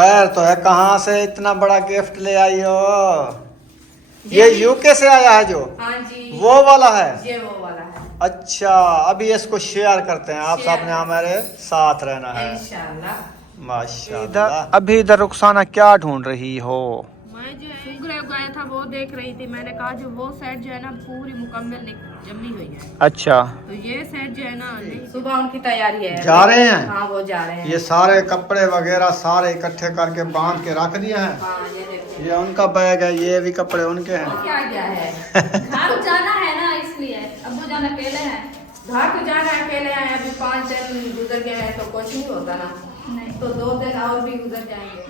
खैर तो है, कहाँ से इतना बड़ा गिफ्ट ले आई हो? ये यूके से आया है जो? हाँ जी, वो वाला है? ये वो वाला है। अच्छा, अभी इसको शेयर करते हैं, आप सामने हमारे साथ रहना है इंशाल्लाह। माशाल्लाह। अभी इधर रुखसाना क्या ढूंढ रही हो? मैं जो सुगरे उगाया था वो देख रही थी, मैंने कहा जो वो सेट जो है ना पूरी मुकम्मल जमी हुई है, अच्छा, तो ये सेट जो है ना सुबह उनकी तैयारी है। जा रहे हैं? हाँ वो जा रहे हैं। ये सारे कपड़े वगैरह सारे इकट्ठे करके बांध के रख दिए हैं। हाँ ये देखिए, ये उनका बैग है, ये भी कपड़े उनके हैं। क्या क्या है घर जाना है ना, इसलिए अब्बू जान अकेले हैं। घर तो जाना अकेले हैं, अभी 5 दिन गुजर गए हैं तो कुछ नहीं होता ना, नहीं तो 2 दिन और भी गुजर जाएंगे।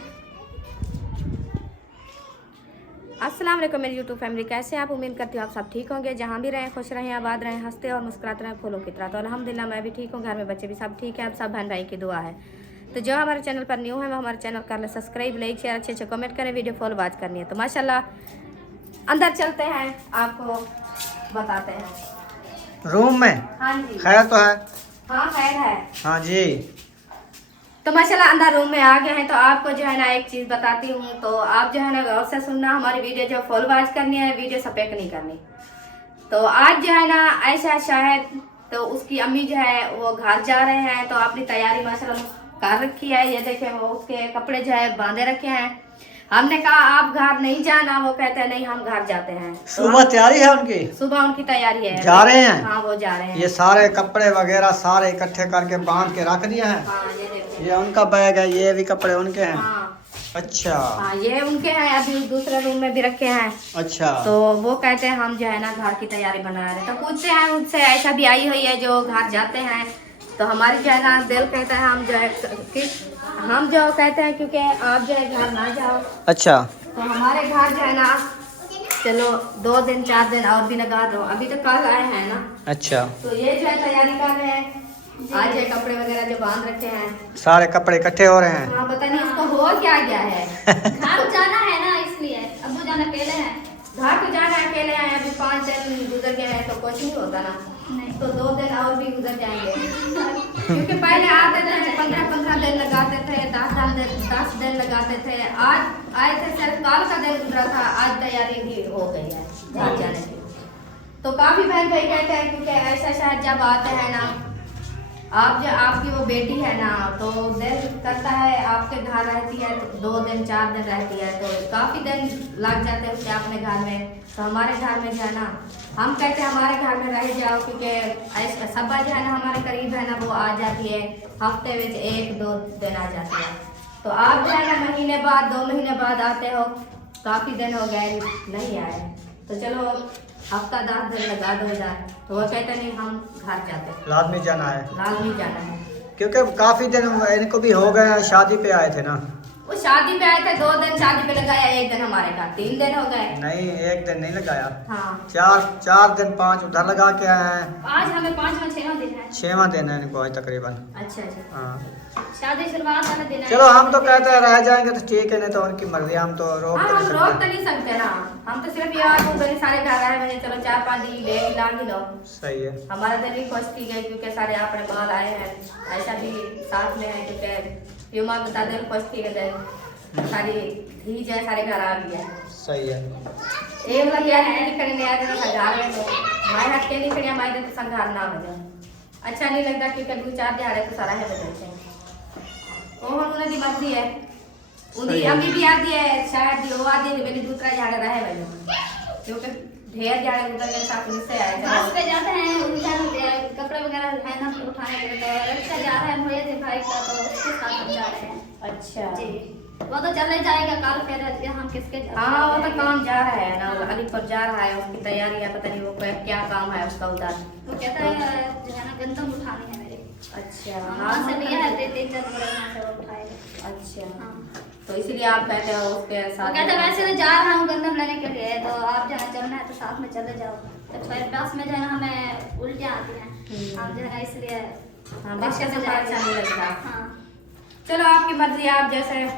अस्सलाम वालेकुम मेरी यूट्यूब फैमिली, कैसे आप? उम्मीद करती हूँ आप सब ठीक होंगे, जहाँ भी रहें खुश रहें, आबाद रहें, हंसते और मुस्कुराते रहें फूलों की तरह। तो अल्हम्दुलिल्लाह मैं भी ठीक हूँ, घर में बच्चे भी सब ठीक है, आप सब बहन भाई की दुआ है। तो जो हमारे चैनल पर न्यू है वो हमारे चैनल कर ले सब्सक्राइब, लाइक शेयर, अच्छे अच्छे कमेंट करें, वीडियो फॉलो वॉच करनी है। तो माशाल्लाह अंदर चलते हैं, आपको बताते हैं रूम में। हाँ जी, खैर तो है? हाँ खैर है। हाँ जी। तो माशाल्लाह अंदर रूम में आ गए हैं, तो आपको जो है ना एक चीज़ बताती हूँ, तो आप जो है ना गौर से सुनना, हमारी वीडियो जो फुल वॉच करनी है, वीडियो स्पेक नहीं करनी। तो आज जो है ना ऐसा शायद, तो उसकी अम्मी जो है वो घर जा रहे हैं, तो अपनी तैयारी माशाल्लाह कर रखी है। ये देखें वो उसके कपड़े जो है बांधे रखे हैं। हमने कहा आप घर नहीं जाना, वो कहते हैं नहीं हम घर जाते हैं। सुबह तैयारी है उनकी? सुबह उनकी तैयारी है, जा रहे हैं? हाँ वो जा रहे हैं। ये सारे कपड़े वगैरह सारे इकट्ठे करके बांध के रख दिए हैं। हाँ ये देखिए, ये उनका बैग है, ये भी कपड़े उनके हैं। हाँ अच्छा हाँ ये उनके हैं, अभी दूसरे रूम में भी रखे हैं। अच्छा। तो वो कहते हैं हम जो है ना घर की तैयारी बना रहे हैं, तो पूछते हैं उनसे, ऐसा भी आई हुई है जो घर जाते हैं, तो हमारी जो है ना दिल कहता है हम जो है कि हम जो कहते हैं क्योंकि आप जो है घर ना जाओ, अच्छा तो हमारे घर जो है ना चलो 2 दिन 4 दिन और भी लगा दो, अभी तो कल आए हैं ना। अच्छा, तो ये जो है तैयारी कर रहे हैं, आज ये कपड़े वगैरह जो बांध रखे हैं, सारे कपड़े इकट्ठे हो रहे हैं। हाँ पता नहीं इसको हो क्या गया है। घर जाना है ना, इसलिए अब्बू जान अकेले हैं। घर तो जाना अकेले हैं, अभी 5 दिन गुजर गए हैं तो कुछ नहीं होता ना, नहीं तो 2 दिन और भी गुजर जाएंगे। क्योंकि पहले आते थे 15-15 दिन लगाते थे, 10 दिन लगाते थे। आज आए थे सिर्फ कल का दिन गुजरा था, आज तैयारी भी हो गई है घर जाने की। तो काफी बहन भाई कहते हैं क्योंकि ऐसा शायद जब आते हैं ना, आप जो आपकी वो बेटी है ना, तो दिल करता है आपके घर रहती है, तो 2 दिन 4 दिन रहती है, तो काफ़ी दिन लग जाते हैं उसके अपने घर में। तो हमारे घर में जो है ना, हम कहते हैं हमारे घर में रह जाओ, क्योंकि ऐसा सब्बा जो है ना हमारे करीब है ना, वो आ जाती है हफ्ते में 1-2 दिन आ जाती है। तो आप जो है ना महीने बाद 2 महीने बाद आते हो, काफ़ी दिन हो गए नहीं आए, तो चलो हफ्ता 10 दिन लगा दो इधर। तो वो कहते नहीं हम घर जाते हैं, लाजमी जाना है लाजमी जाना है। क्योंकि काफी दिन इनको भी हो गए हैं, शादी पे आए थे ना। वो शादी पे आए थे, 2 दिन शादी पे लगाया, 1 दिन हमारे घर, 3 दिन हो गए। नहीं, एक दिन नहीं लगाया, हाँ 4 दिन 5 उधर लगा के आए हैं। आज हमें 5वां-6वां दिन है। 6वां दिन है इनको आज तकरीबन। अच्छा अच्छा, हाँ शादी शुरुआत वाला दिन है। चलो, हम तो कहते हैं रह जाएंगे तो ठीक है, नहीं तो उनकी मर्जी, हम तो रोक हाँ तो हम नहीं रोक तो सकते। नहीं सकते ना, हम तो सिर्फ ये आपको गली सारे घर आए हुए, चलो 4-5 दिन ले ला ही लो। सही है। हमारा दिल भी खुश की गई क्योंकि सारे अपने बाल आए हैं, ऐसा भी साथ में है क्योंकि युमा बता दिल खुश की गई, सारी धी जो है सारे घर आ गई है। सही है। एक लग यार नहीं करने आ रहे संघार में, तो मैं हट के नहीं करिया मैं तो संघार ना बजा अच्छा नहीं लगता, क्योंकि 2-4 दिहाड़े तो सारा है बदलते हैं। वो उन्होंने दी मर्जी है, उनकी अम्मी भी आती है, शायद वो आती है मैंने दूसरा झाड़ा रहे भाई, क्योंकि ढेर झाड़े उधर के साथ से आए थे। बस पे जाते हैं उधर कपड़े वगैरह है ना उठाने के लिए, तो रिक्शा जा रहा है भैया जी भाई का, तो उसके साथ हम जा रहे हैं। अच्छा जी वो तो चले जाएगा कल, फिर हम किसके हाँ वो तो काम जा रहा है ना, अलीपुर जा रहा है, उसकी तैयारी है, पता नहीं वो क्या काम है उसका उधर। वो कहता है जो है ना गंदम उठानी है मेरी। अच्छा हाँ से लिया है 3-4 बड़े यहाँ से वो उठाएगा। अच्छा हाँ तो इसीलिए आप कहते हो उसके वो साथ। कहते हैं वैसे तो जा रहा हूँ गंदम लेने के लिए, तो आप जहाँ चलना है तो साथ में चले जाओ, तो फिर बस में जो है ना हमें उल्टियाँ आती हैं, हम जो है ना इसलिए हाँ बस का सफर अच्छा नहीं लगता। हाँ चलो आपकी मर्जी, आप जैसे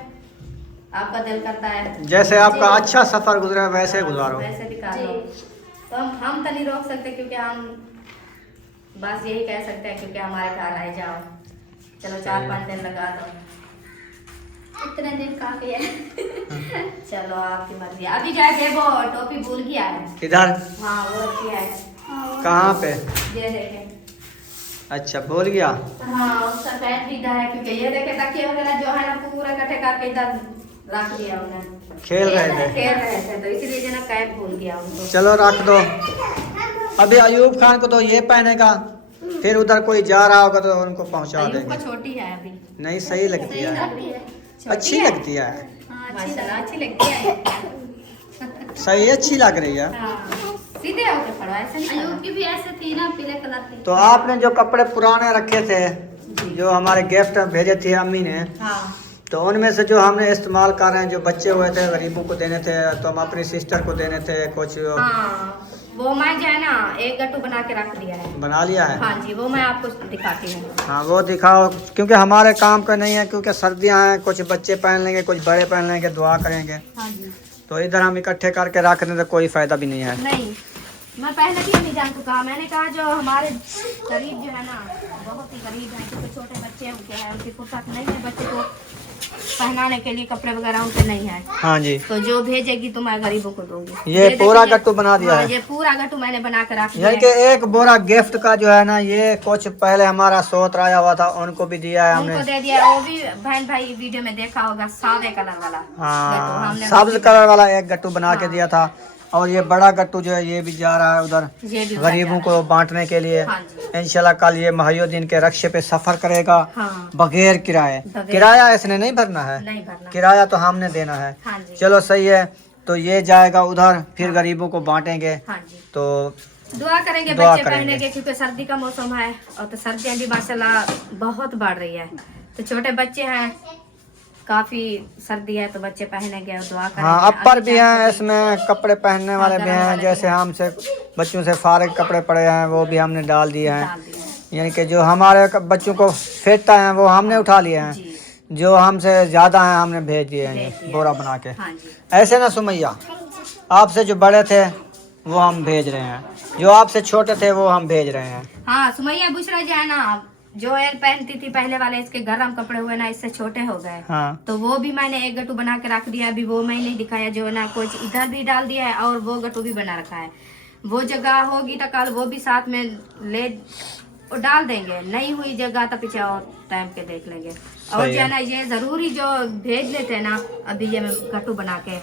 आपका दिल करता है, जैसे आपका अच्छा सफर गुजरा वैसे गुजारो। वैसे भी कर जी। लो। तो हम तो नहीं रोक सकते, क्योंकि हम बस यही कह सकते हैं क्योंकि हमारे घर आए जाओ, चलो 4-5 दिन लगा दो। इतने दिन काफी है। चलो आपकी मर्जी। अभी जाके वो टोपी भूल गया है। किधर? हाँ वो रखी है। कहाँ पे? ये देखे। अच्छा, भूल गया। हाँ उसका पैंट भी इधर है, क्योंकि ये देखे तकिए वगैरह जो है ना पूरा इकट्ठे करके इधर रख दिया उन्हें। खेल रहे थे। खेल रहे थे तो इसीलिए जो ना कैप भूल गया उनको। चलो रख दो। अभी अयूब खान को तो ये पहनेगा, फिर उधर कोई जा रहा होगा तो उनको पहुंचा अयूब देंगे। को छोटी है अभी। नहीं, सही लगती सही है, लग रही है। अच्छी लगती है। हाँ, अच्छी माशाल्लाह लग अच्छी लगती है। सही अच्छी लग रही है। हाँ सीधे होके खड़ा ऐसे नहीं अयूब खड़ा। की भी ऐसे थी ना, पीले कलर की। तो आपने जो कपड़े पुराने रखे थे, जो हमारे गिफ्ट भेजे थे अम्मी ने, हाँ तो उनमें से जो हमने इस्तेमाल कर रहे हैं, जो बच्चे हुए थे गरीबों को देने थे, तो हम अपनी सिस्टर को देने थे कुछ। हाँ वो मैं जो है ना एक गट्टू बना के रख दिया है। बना लिया है। हाँ जी वो मैं आपको दिखाती हूँ। हाँ वो दिखाओ, क्योंकि हमारे काम का नहीं है, क्योंकि सर्दियाँ हैं, कुछ बच्चे पहन लेंगे, कुछ बड़े पहन लेंगे, दुआ करेंगे। हाँ जी तो इधर हम इकट्ठे करके रख दें तो कोई फायदा भी नहीं है। नहीं मैं पहले भी नहीं जान को कहा, मैंने कहा जो हमारे गरीब जो है ना बहुत ही गरीब हैं, क्योंकि छोटे बच्चे उनके हैं, उनकी फुर्सत नहीं है बच्चे को पहनाने के लिए, कपड़े वगैरह उनके नहीं है। हाँ जी, तो जो भेजेगी तो मैं गरीबों को दूंगी। ये पूरा देखिए, गट्टू बना दिया हाँ, है। ये पूरा गट्टू मैंने बना के रख दिया यानी है। कि एक बोरा गिफ्ट का जो है ना, ये कुछ पहले हमारा सोत आया हुआ था, उनको भी दिया है उनको हमने। दे दिया। वो भी बहन भाई वीडियो में देखा होगा, सादे कलर वाला गट्टू हाँ, हमने सब्ज कलर वाला एक गट्टू बना के हाँ। दिया था। और ये बड़ा गट्टू जो है ये भी जा रहा है उधर ये भी गरीबों को बांटने के लिए। हाँ जी इंशाल्लाह कल ये महायुद्दीन के रक्शे पे सफर करेगा हाँ बगैर किराए। बगैर- किराया इसने नहीं भरना है, नहीं भरना। किराया तो हमने देना है। हाँ जी चलो सही है, तो ये जाएगा उधर, फिर गरीबों को बांटेंगे। हाँ जी तो दुआ करेंगे दुआ बच्चे करेंगे। पहने के, क्योंकि सर्दी का मौसम है और तो सर्दियाँ भी माशाल्लाह बहुत बढ़ रही है। तो छोटे बच्चे हैं, काफी सर्दी है तो बच्चे पहनेंगे और दुआ करेंगे। हाँ, अपर भी अभी हैं इसमें, कपड़े पहनने वाले भी गरम हैं। वाले जैसे हमसे बच्चों से फारिग कपड़े पड़े हैं वो भी हमने डाल दिए हैं। डाल दिए हैं। यानी कि जो हमारे बच्चों को फेंटता है वो हमने उठा लिए हैं, जी जो हमसे ज़्यादा हैं हमने भेज दिए हैं, भेज ये दिए। बोरा बना के। हाँ जी ऐसे ना सुमैया, आपसे जो बड़े थे वो हम भेज रहे हैं, जो आपसे छोटे थे वो हम भेज रहे हैं। हाँ सुमैया बुशरा जो है ना, जो एल पहनती थी पहले वाले, इसके गरम कपड़े हुए ना इससे छोटे हो गए। हाँ, तो वो भी मैंने एक गट्टू बना के रख दिया। अभी वो मैं नहीं दिखाया, जो है ना कुछ इधर भी डाल दिया है और वो गट्टू भी बना रखा है। वो जगह होगी तो कल वो भी साथ में ले और डाल देंगे, नहीं हुई जगह तो पीछे और टाइम के देख लेंगे। और सही जो है। है ना ये जरूरी जो भेज लेते हैं ना, अभी ये मैं गट्टू बना के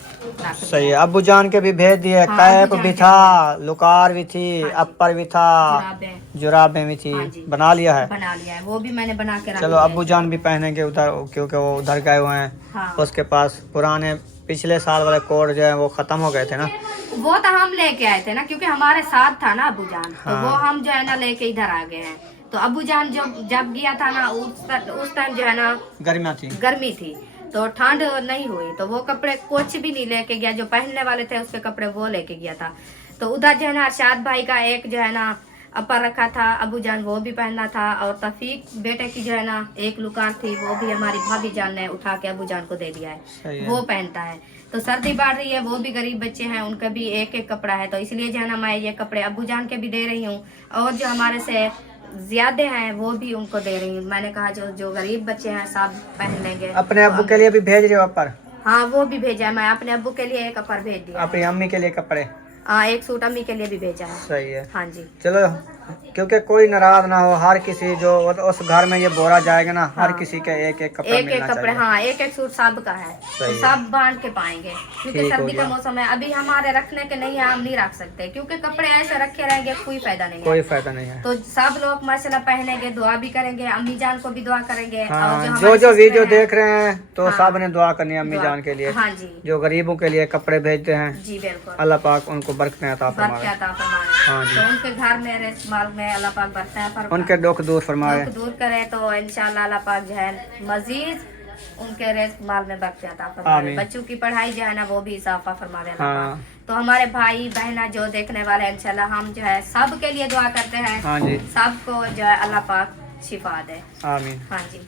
रख सही है। अब्बू जान के भी भेज दिए, हाँ, कैप अब्बू जान भी के था, लुकार भी थी, हाँ जी। अपर भी था, जुराबें जुराबें भी थी, हाँ जी। बना लिया है। बना लिया है, वो भी मैंने बना के रख चलो दिया है। अब्बू जान भी पहनेंगे उधर, क्योंकि वो उधर गए हुए हैं। हाँ उसके पास पुराने पिछले साल वाले कोड जो है वो खत्म हो गए थे ना। वो तो हम लेके आए थे ना, क्योंकि हमारे साथ था ना अबू जान। तो हाँ। वो हम जो है ना लेके इधर आ गए हैं। तो अबू जान जब गया था ना उस टाइम जो है ना गर्मियाँ थी। गर्मी थी, तो ठंड नहीं हुई, तो वो कपड़े कुछ भी नहीं लेके गया। जो पहनने वाले थे उसके कपड़े वो लेके गया था। तो उधर जो है ना अरशाद भाई का एक जो है ना अपर रखा था, अबू जान वो भी पहनना था। और तफीक बेटे की जो है ना एक लुकार थी, वो भी हमारी भाभी जान ने उठा के अबू जान को दे दिया सही है, है। वो पहनता है। तो सर्दी बढ़ रही है, वो भी गरीब बच्चे हैं, उनका भी एक एक कपड़ा है। तो इसलिए जो है ना मैं ये कपड़े अबू जान के भी दे रही हूँ, और जो हमारे से ज्यादा हैं वो भी उनको दे रही हूँ। मैंने कहा जो जो गरीब बच्चे हैं सब पहन लेंगे। अपने अब्बू के लिए भी भेज रहे हो अपर? हाँ वो भी भेजा है, मैं अपने अब्बू के लिए एक अपर भेज दिया। अपनी अम्मी के लिए कपड़े? हाँ एक सूट अम्मी के लिए भी भेजा है। सही है। हाँ जी चलो, क्योंकि कोई नाराज ना हो, हर किसी जो उस घर में ये बोरा जाएगा ना, हर हाँ। किसी के एक एक कपड़ा एक मिलना एक कपड़े, चाहिए। हाँ एक एक सूट सब का है, तो सही है। सब बांट के पाएंगे। क्योंकि ठीक हो सर्दी का गया। मौसम है, अभी हमारे रखने के नहीं है, हम नहीं रख सकते, क्योंकि कपड़े ऐसे रखे रहेंगे कोई फायदा नहीं है। कोई फायदा नहीं है। तो सब लोग माशाल्लाह पहनेंगे, दुआ भी करेंगे, अम्मी जान को भी दुआ करेंगे। और हाँ, जो जो हमारे जो सिस्टर वीडियो हैं- देख रहे हैं तो हाँ। सब ने दुआ करनी है अम्मी दुआ- जान के लिए, हाँ जी जो गरीबों के लिए कपड़े भेजते हैं। जी बिल्कुल, अल्लाह पाक उनको बरकतें अता बरकत फरमाए, अता फरमाए। हाँ जी। तो उनके घर में रिज़्क़ माल में अल्लाह पाक बरकत फरमाए, उनके दुख दूर फरमाए। दुख दूर करे। तो इंशाल्लाह अल्लाह पाक जो है मजीद उनके रिज़्क़ माल में बरकत अता फरमाए। आमीन। बच्चों की पढ़ाई जो है ना वो भी इजाफा फरमावे अल्लाह हाँ। पाक। तो हमारे भाई बहना जो देखने वाले हैं, इंशाल्लाह हम जो है सब के लिए दुआ करते हैं, हाँ जी, सबको जो है अल्लाह पाक शिफा दे। आमीन। हाँ जी,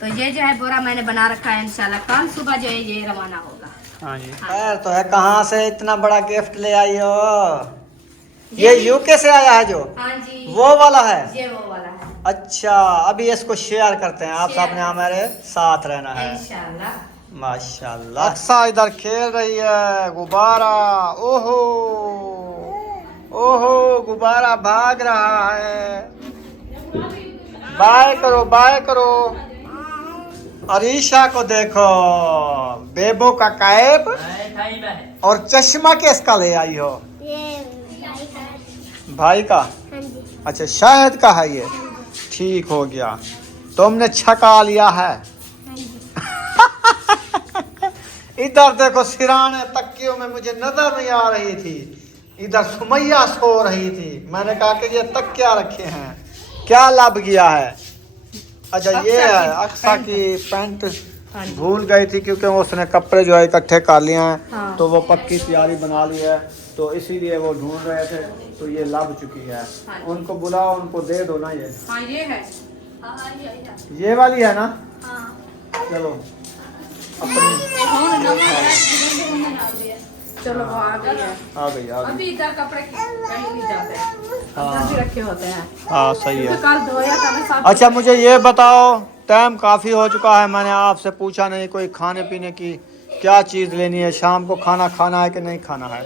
तो ये जो है बोरा मैंने बना रखा है, इंशाल्लाह कल सुबह जो है ये रवाना होगा। हाँ जी। खैर तो है, कहाँ से इतना बड़ा गिफ्ट ले आई हो? ये यूके से आया है जो? हाँ जी वो वाला है? ये वो वाला है। अच्छा, अभी इसको शेयर करते हैं, आप शेयर सबने हमारे साथ रहना है। इंशाल्लाह माशाल्लाह। अक्सा इधर खेल रही है। गुब्बारा, ओहो ओहो, गुब्बारा भाग रहा है। बाय करो, बाय करो। अरीशा को देखो, बेबो का कैप और चश्मा किसका ले आई हो? भाई का। अच्छा, शायद का है ये। ठीक हो गया, तुमने छका लिया है। इधर देखो, सिराने तकियों में मुझे नजर नहीं आ रही थी। इधर सुमैया सो रही थी। मैंने कहा कि ये तकिया रखे हैं, क्या लब गया है? अच्छा, ये है अक्सा की पैंट। भूल गई थी क्योंकि उसने कपड़े जो है इकट्ठे कर लिए हैं। हाँ। तो वो पक्की तैयारी बना ली है, तो इसीलिए वो ढूंढ रहे थे। तो ये लब चुकी है। हाँ। उनको बुलाओ, उनको दे दो ना ये। हाँ, ये है। ये वाली है ना? हाँ। चलो चलो, वो आ गई है। आ गई। अभी इधर कपड़े कहीं नहीं जाते हैं। हाँ। भी रखे होते हैं। हाँ, सही है। कल धोया था ना। अच्छा, मुझे ये बताओ, टाइम काफ़ी हो चुका है। मैंने आपसे पूछा नहीं कोई खाने पीने की क्या चीज़ लेनी है। शाम को खाना खाना है कि नहीं खाना है?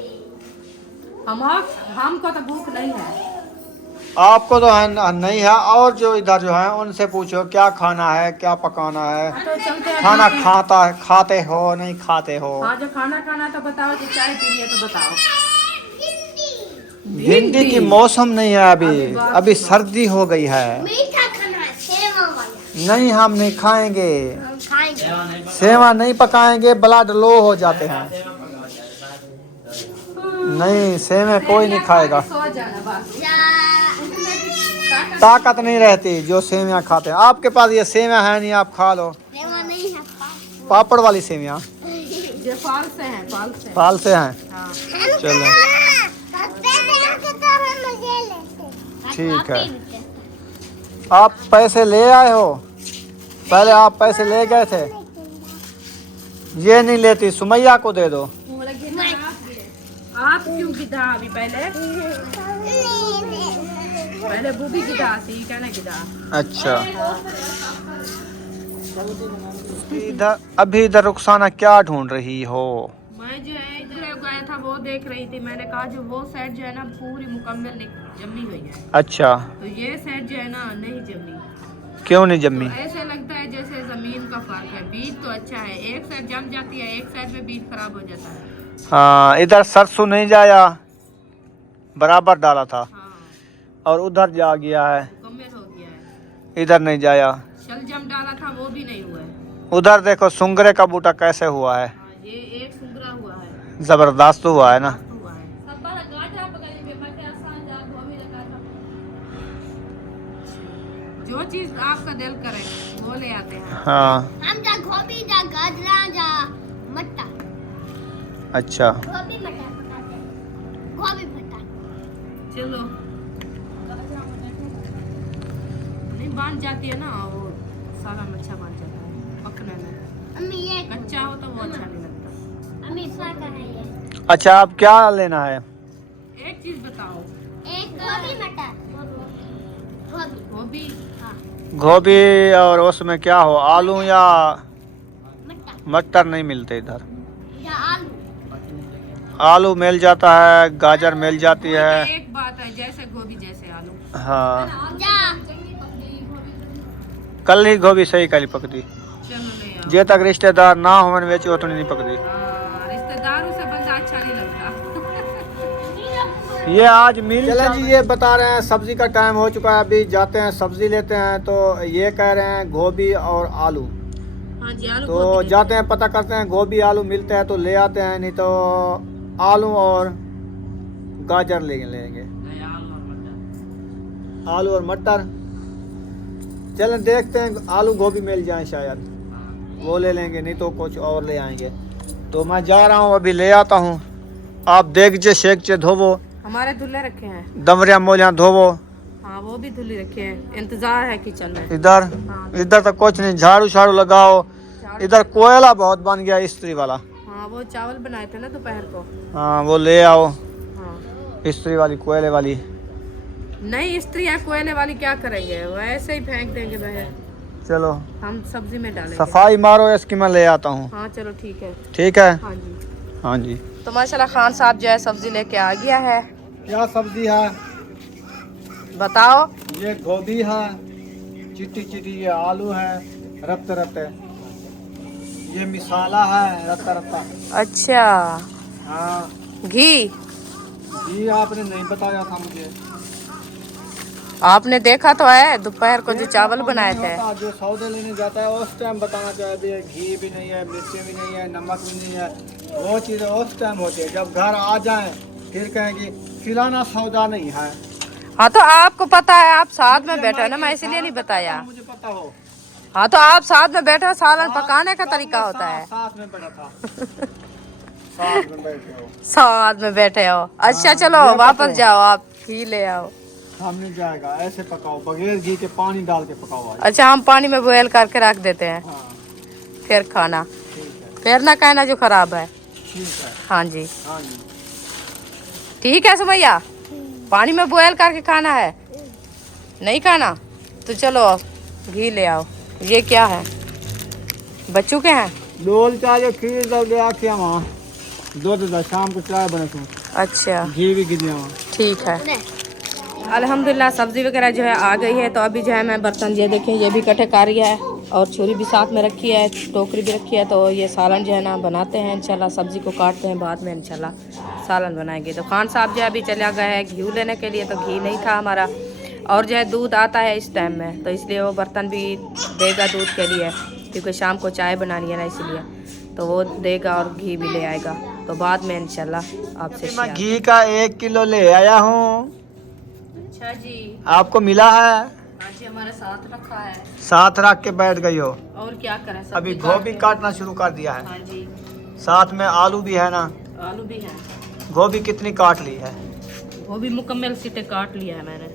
हमको तो भूख नहीं है। आपको तो है नहीं है, और जो इधर जो है उनसे पूछो क्या खाना है, क्या पकाना है। तो चलते हैं। खाना खाते हो नहीं खाते हो? हाँ, जो खाना खाना तो बताओ, जो चाय पीनी है तो बताओ। भिंडी की मौसम नहीं है अभी सर्दी हो गई है। मीठा खाना है, सेवा वाला। नहीं, हम नहीं खाएंगे। खाएंगे। सेवा नहीं पकाएंगे, ब्लड लो हो जाते हैं। नहीं, सेवे कोई नहीं खाएगा। सो जाना बस। ताकत नहीं रहती जो सेवियाँ खाते हैं। आपके पास ये सेवियाँ है नहीं, आप खा लो। नहीं है, पापड़ वाली सेवियाँ ये फाल से हैं, फाल से। फाल से हैं। हाँ। चलो ठीक है। आप पैसे ले आए हो? पहले आप पैसे ले गए थे। ये नहीं लेती, सुमैया को दे दो। आप क्यों गिदा? अभी पहले बूबी गिदा आती, क्या ना गिदा। अच्छा, इधर रुखसाना क्या ढूंढ रही हो? मैं जो है इधर गया था, वो देख रही थी। मैंने कहा जो वो साइड जो है ना पूरी मुकम्मल जमी हुई है। अच्छा, तो ये साइड जो है ना नहीं जमी। क्यों नहीं जमी? तो ऐसे लगता है जैसे जमीन का फर्क है। बीज तो अच्छा है, एक साइड जम जाती है, एक साइड में बीज खराब हो जाता है। हाँ, इधर सरसों नहीं जाया, बराबर डाला था। हाँ। और उधर जा गया है, मुकम्मल हो गया है। इधर नहीं जाया। शलजम डाला था, वो भी नहीं हुआ है। उधर देखो सुंगरे का बूटा कैसे हुआ है। हाँ, ये एक सुंगरा हुआ है। जबरदस्त हुआ है ना। जो चीज आपका दिल करे वो ले आते हैं। हाँ, हम जा गोभी, जा गाजरा, जा मटर। अच्छा, गोभी मटर पकाते हैं। गोभी मटर। चलो, नहीं बांध जाती है ना, वो सारा अच्छा बांध जाता है पकने में। अम्मी ये कच्चा हो तो वो अच्छा नहीं लगता। अम्मी क्या है? अच्छा, आप क्या लेना है? एक चीज बताओ। एक गोभी मटर। गोभी। हाँ। गोभी, और उसमें क्या हो, आलू या मटर? मटर नहीं मिलते इधर। या आलू? आलू मिल जाता है, गाजर मिल जाती है। एक बात है, जैसे गोभी जैसे आलू। हाँ, कल ही गोभी सही कल पकती। जे तक रिश्तेदार ना हो मैंने बेची उतनी नहीं पकती। रिश्तेदारों से बंदा अच्छा नहीं लगता। ये आज मिल। चलें जी, ये बता रहे हैं सब्जी का टाइम हो चुका है, अभी जाते हैं सब्जी लेते हैं। तो ये कह रहे हैं गोभी और आलू। हाँ जी, आलू। तो जाते हैं, पता करते हैं गोभी आलू मिलते हैं तो ले आते हैं, नहीं तो आलू और गाजर लेंगे। आलू और मटर। चलें देखते हैं, आलू गोभी मिल जाए शायद वो ले लेंगे, नहीं तो कुछ और ले आएंगे। तो मैं जा रहा हूँ, अभी ले आता हूँ। आप देखिए, शेख धोवो। हमारे धुले रखे हैं। दमरिया मोलियाँ धोवो। हाँ, वो भी धुली रखे हैं। इंतजार है किचन में। इधर। हाँ। इधर तो कुछ नहीं, झाड़ू झाड़ू लगाओ। इधर कोयला बहुत बन गया, इस्त्री वाला। हाँ, वो चावल बनाए थे ना दोपहर को। हाँ, वो ले आओ। हाँ, इस्त्री वाली, कोयले वाली नहीं। इस्त्री है कोयले वाली, क्या करेंगे? वैसे ही फेंक देंगे बाहर। चलो हम सब्जी में डालेंगे। सफाई मारो इसकी, मैं ले आता हूँ। हाँ चलो ठीक है। ठीक है। हाँ जी। हाँ जी। तो माशाल्लाह खान साहब जो है सब्जी लेके आ गया है। क्या सब्जी है? बताओ। ये गोभी है चिट्टी चिट्टी, ये आलू है रत्ते रत्ते, ये मिसाला है रत्ता रत्ता। अच्छा। हाँ। घी आपने नहीं बताया था मुझे। आपने देखा तो है दोपहर को जो चावल तो बनाए नहीं थे। होता, जो सौदे लेने जाता है उस टाइम बताना चाहिए। घी भी नहीं है, मिर्ची भी नहीं है, नमक भी नहीं है, वो चीज़ें उस टाइम होती है। जब घर आ जाए फिर कहेंगे फलाना सौदा नहीं है। हाँ तो आपको पता है, आप साथ में बैठे हो ना, मैं इसलिए नहीं बताया। मुझे पता हो। हाँ तो आप साथ में बैठे हो, सालन पकाने का तरीका होता है। साथ में बैठा था। साथ में बैठे हो। साथ में बैठे हो। अच्छा चलो ये वापस पको। जाओ, आप घी ले आओ। हम नहीं जाएगा, ऐसे पकाओ बगैर घी के, पानी डाल के पकाओ आज। अच्छा हम पानी में बॉयल करके रख देते हैं, हाँ फिर खाना। ठीक है। फिर ना कहना जो खराब है। ठीक है। हाँ जी हाँ जी। ठीक है सुमैया, पानी में बॉयल करके खाना है, नहीं खाना तो चलो घी ले आओ। ये क्या है, बच्चों के हैं? डोल चाय खीर दल गया क्या वहाँ, दूध दा शाम को चाय बने तू, अच्छा घी भी गिर वहाँ। ठीक है। अल्हम्दुलिल्लाह सब्जी वगैरह जो है आ गई है। तो अभी जो है मैं बर्तन ये देखें, ये भी इकट्ठे कर रही है और छुरी भी साथ में रखी है, टोकरी भी रखी है। तो ये सालन जो है ना बनाते हैं इंशाल्लाह, सब्जी को काटते हैं, बाद में इंशाल्लाह सालन बनाएंगे। तो खान साहब जो है अभी चला गया है घी लेने के लिए, तो घी नहीं था हमारा, और जो है दूध आता है इस टाइम में, तो इसलिए वो बर्तन भी देगा दूध के लिए, क्योंकि शाम को चाय बनानी है ना, इसलिए तो वो देगा और घी भी ले आएगा। तो बाद में इंशाल्लाह आपसे मैं घी का 1 किलो ले आया हूँ। अच्छा जी, आपको मिला है? हाँ जी हमारे साथ रखा है। साथ रख के बैठ गई हो। और क्या करें, अभी गोभी काटना शुरू कर दिया है। हाँ जी साथ में आलू भी है ना? आलू भी है। गोभी कितनी काट ली है? गोभी मुकम्मल सीटे काट लिया है मैंने।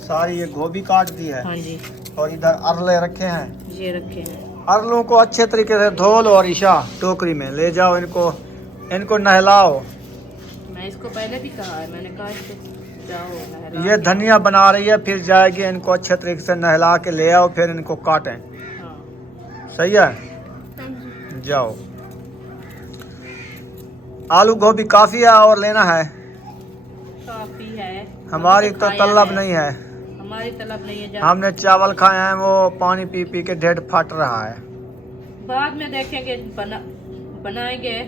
सारी ये गोभी काट दी है। हाँ जी और इधर अरले रखे हैं। ये रखे हैं। अरलों को अच्छे तरीके से धो लो और ईशा टोकरी में ले जाओ, इनको नहलाओ। मैं इसको पहले भी कहा है, मैंने कहा इसको जाओ नहला ये के। धनिया बना रही है, फिर जाएगी, इनको अच्छे तरीके से नहला के ले आओ, फिर इनको काटें। हाँ। सही है, जाओ। आलू गोभी काफी है और लेना है? काफी है, हमारी तो खाया तलब है। नहीं है। हमारी तलब नहीं है। हमने चावल खाए हैं, वो पानी पी पी के ढेड फट रहा है। बाद में देखेंगे, बनाएंगे,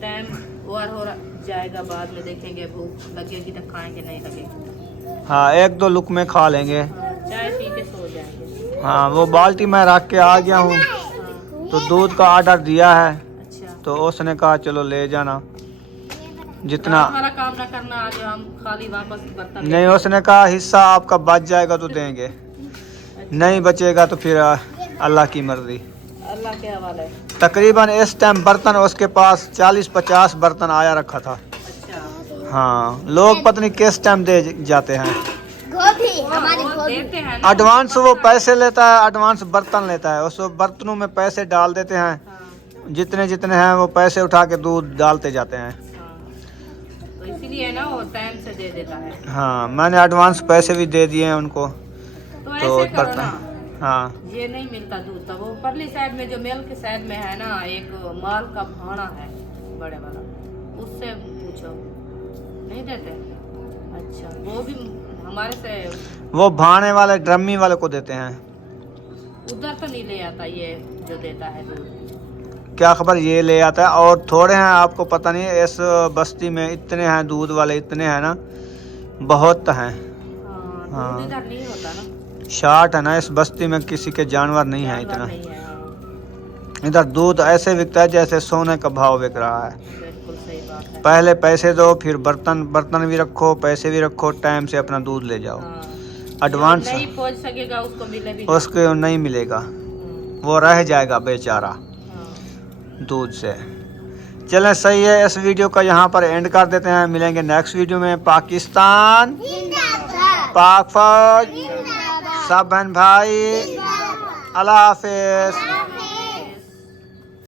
टाइम और हो जाएगा, बाद में देखेंगे, भूख लगेगी तो खाएंगे, नहीं लगेगी हाँ 1-2 लुक में खा लेंगे। हाँ, चाय पी के सो जाएंगे। हाँ वो बाल्टी में रख के आ गया हूँ, हाँ। तो दूध का ऑर्डर दिया है, अच्छा तो उसने कहा चलो ले जाना जितना। हमारा काम ना करना, आगे हम खाली वापस बर्तन नहीं, उसने कहा हिस्सा आपका बच जाएगा तो देंगे, नहीं बचेगा तो फिर अल्लाह की मर्जी। अल्लाह के हवाले। तकरीबन इस टाइम बर्तन उसके पास 40-50 बर्तन आया रखा था। अच्छा हाँ लोग पता नहीं किस टाइम दे जाते हैं। गोभी हमारी वो गोभी देते हैं ना। एडवांस वो पैसे लेता है, एडवांस बर्तन लेता है, उस बर्तनों में पैसे डाल देते हैं, हाँ, जितने जितने हैं वो पैसे उठा के दूध डालते जाते हैं। हाँ। तो इसीलिए ना वो टाइम से दे देता है। हाँ मैंने एडवांस पैसे भी दे दिए हैं उनको, तो तो ऐसे करो बर्तन। ना, हाँ ये नहीं मिलता दूध, तो वो परली साइड में जो मेल के साइड में है ना, एक माल का भाड़ा है बड़े वाला, उससे पूछो, नहीं देते। अच्छा वो भी हमारे से वो भाने वाले ड्रमी वाले को देते हैं। उधर तो नहीं ले आता ये जो देता है दूध। क्या खबर, ये ले आता है। और थोड़े हैं, आपको पता नहीं है, इस बस्ती में इतने हैं दूध वाले, इतने हैं ना, बहुत हैं। हाँ, हाँ। दूध इधर नहीं होता ना, शार्ट है ना इस बस्ती में, किसी के जानवर नहीं है जानवर इतना। नहीं है, हाँ। इधर दूध ऐसे बिकता है जैसे सोने का भाव बिक रहा है। बिल्कुल सही बात है। पहले पैसे दो, फिर बर्तन भी रखो, पैसे भी रखो, टाइम से अपना दूध ले जाओ। हाँ। एडवांस जो नहीं पहुंच सकेगा उसको मिले भी उसको नहीं मिलेगा, नहीं। वो रह जाएगा बेचारा हाँ। दूध से। चलें सही है, इस वीडियो का यहाँ पर एंड कर देते हैं। मिलेंगे नेक्स्ट वीडियो में। पाकिस्तान पाक फौज, सब बहन भाई, अल्लाह हाफिज।